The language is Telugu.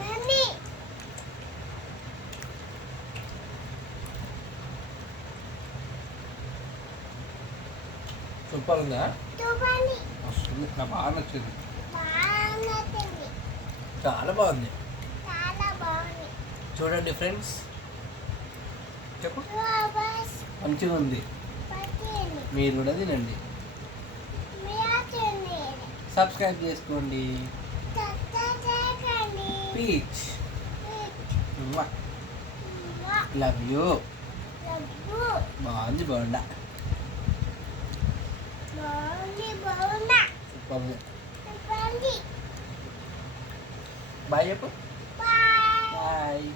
మమ్మీ సూపర్ ఉందా? తుపాని వస్తుంది, నాకు బాగా నచ్చింది. బాగుంది. చాలా బాగుంది. చాలా బాగుంది. చూడండి ఫ్రెండ్స్, చెప్పు. బస్ మంచిగా ఉంది. పట్టింది. మీరు కూడా తినండి. మీరాచండి. సబ్స్క్రైబ్ చేసుకోండి. చేయకండి. Peach love you. డబ్బు బాగుంది బాగుండా. బాగుందా సూపర్ ఉంది. చెప్పండి. బాయ్ చెప్పు. బాయ్. బాయ్.